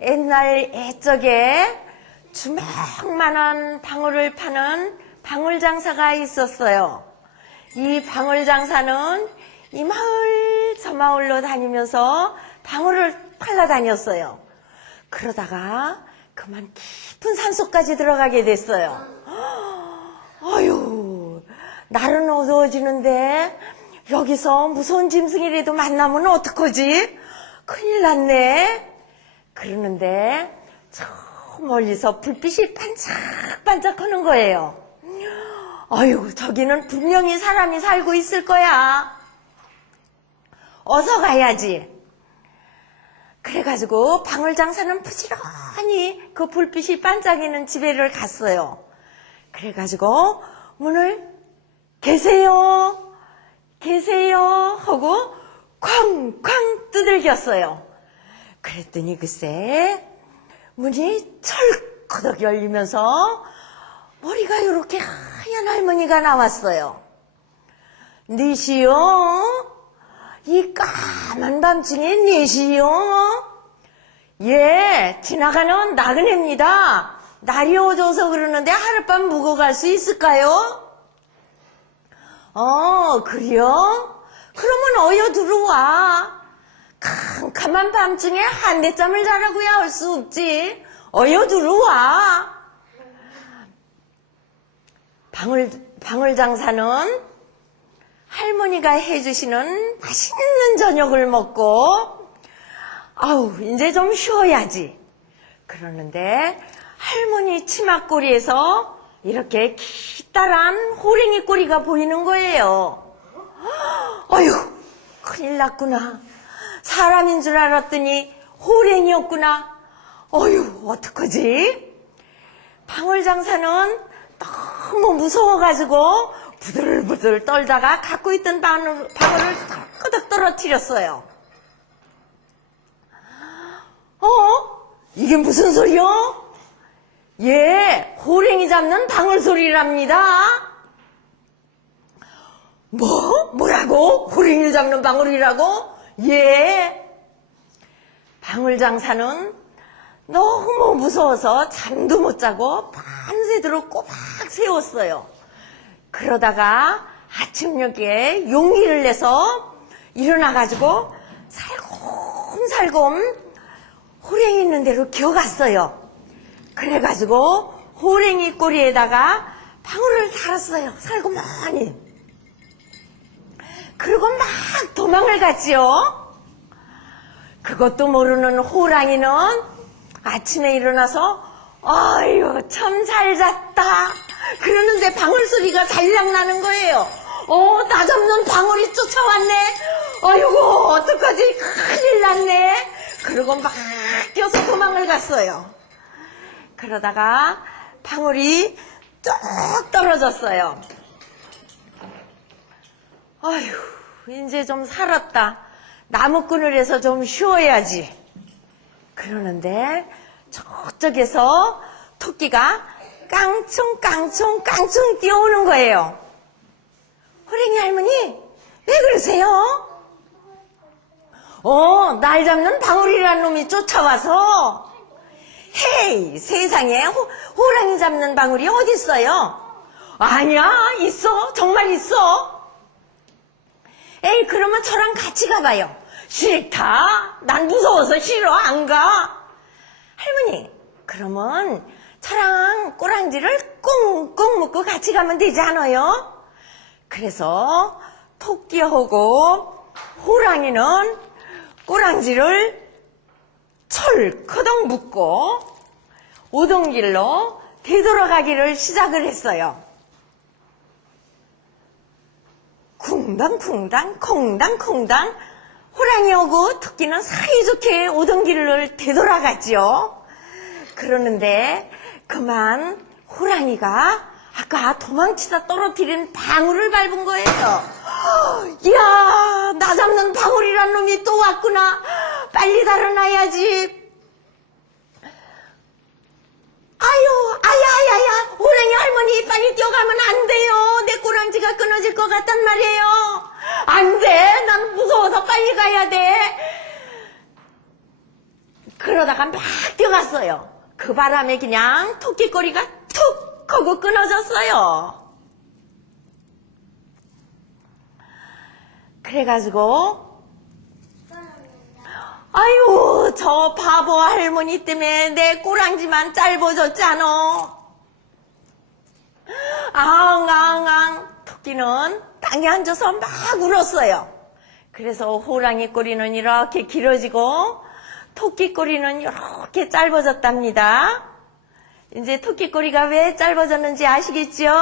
옛날 옛적에 주먹만한 방울을 파는 방울 장사가 있었어요. 이 방울 장사는 이 마을 저 마을로 다니면서 방울을 팔러 다녔어요. 그러다가 그만 깊은 산속까지 들어가게 됐어요. 아유, 날은 어두워지는데 여기서 무서운 짐승이라도 만나면 어떡하지? 큰일 났네. 그러는데 저 멀리서 불빛이 반짝반짝 하는 거예요. 아유, 저기는 분명히 사람이 살고 있을 거야. 어서 가야지. 그래가지고 방울장사는 부지런히 그 불빛이 반짝이는 집에를 갔어요. 그래가지고 문을 계세요, 계세요 하고 쾅쾅 두들겼어요. 그랬더니 글쎄 문이 철커덕 열리면서 머리가 이렇게 하얀 할머니가 나왔어요. 니시여? 이 까만 밤중에 니시여? 예, 지나가는 나그네입니다. 날이 어두워서 그러는데 하룻밤 묵어 갈 수 있을까요? 어, 그래요? 그러면 어여 들어와. 캄캄한 밤중에 한대잠을 자라고야 할 수 없지. 어여 들어와. 방울, 방울 장사는 할머니가 해주시는 맛있는 저녁을 먹고, 아우, 이제 좀 쉬어야지. 그러는데, 할머니 치마꼬리에서 이렇게 기다란 호랭이 꼬리가 보이는 거예요. 아유, 큰일 났구나. 사람인 줄 알았더니 호랭이였구나. 어휴, 어떡하지? 방울장사는 너무 무서워가지고 부들부들 떨다가 갖고 있던 방울, 방울을 끄덕 떨어뜨렸어요. 어? 이게 무슨 소리요? 예, 호랭이 잡는 방울 소리랍니다. 뭐? 뭐라고? 호랭이를 잡는 방울이라고? 예. 방울 장사는 너무 무서워서 잠도 못 자고 밤새도록 꼬박 세웠어요. 그러다가 아침녘에 용기를 내서 일어나가지고 살곰살곰 호랭이 있는 데로 기어갔어요. 그래가지고 호랭이 꼬리에다가 방울을 달았어요. 살고만이. 그리고 막 도망을 갔지요. 그것도 모르는 호랑이는 아침에 일어나서 아유 참 잘 잤다 그러는데 방울 소리가 잘랑 나는 거예요. 어, 나 잡는 방울이 쫓아왔네. 아이고 어떡하지 큰일 났네. 그러고 막 뛰어서 도망을 갔어요. 그러다가 방울이 쭉 떨어졌어요. 아휴, 이제 좀 살았다. 나무꾼을 좀 쉬어야지. 그러는데 저쪽에서 토끼가 깡총 깡총 깡총 뛰어오는 거예요. 호랭이 할머니, 왜 그러세요? 어, 날 잡는 방울이라는 놈이 쫓아와서 헤이, 세상에 호, 호랑이 잡는 방울이 어딨어요? 아니야, 있어. 정말 있어. 에이, 그러면 저랑 같이 가봐요. 싫다. 난 무서워서 싫어. 안 가. 할머니, 그러면 저랑 꼬랑지를 꽁꽁 묶고 같이 가면 되지 않아요? 그래서 토끼하고 호랑이는 꼬랑지를 철커덕 묶고 오던 길로 되돌아가기를 시작을 했어요. 쿵당쿵당 콩당콩당 호랑이하고 토끼는 사이좋게 오던 길을 되돌아갔지요. 그러는데 그만 호랑이가 아까 도망치다 떨어뜨린 방울을 밟은 거예요. 이야, 나 잡는 방울이란 놈이 또 왔구나. 빨리 달아나야지. 아유, 아야야야, 호랑이 할머니 빨리 뛰어가면 안 돼요. 내 꼬랑지가 끊어질 것 같단 말이에요. 안 돼, 난 무서워서 빨리 가야 돼. 그러다가 막 뛰어갔어요. 그 바람에 그냥 토끼꼬리가 툭 하고 끊어졌어요. 그래가지고 아유 저 바보 할머니 때문에 내 꼬랑지만 짧아졌잖아. 앙앙앙 토끼는 땅에 앉아서 막 울었어요. 그래서 호랑이 꼬리는 이렇게 길어지고 토끼 꼬리는 이렇게 짧아졌답니다. 이제 토끼 꼬리가 왜 짧아졌는지 아시겠죠?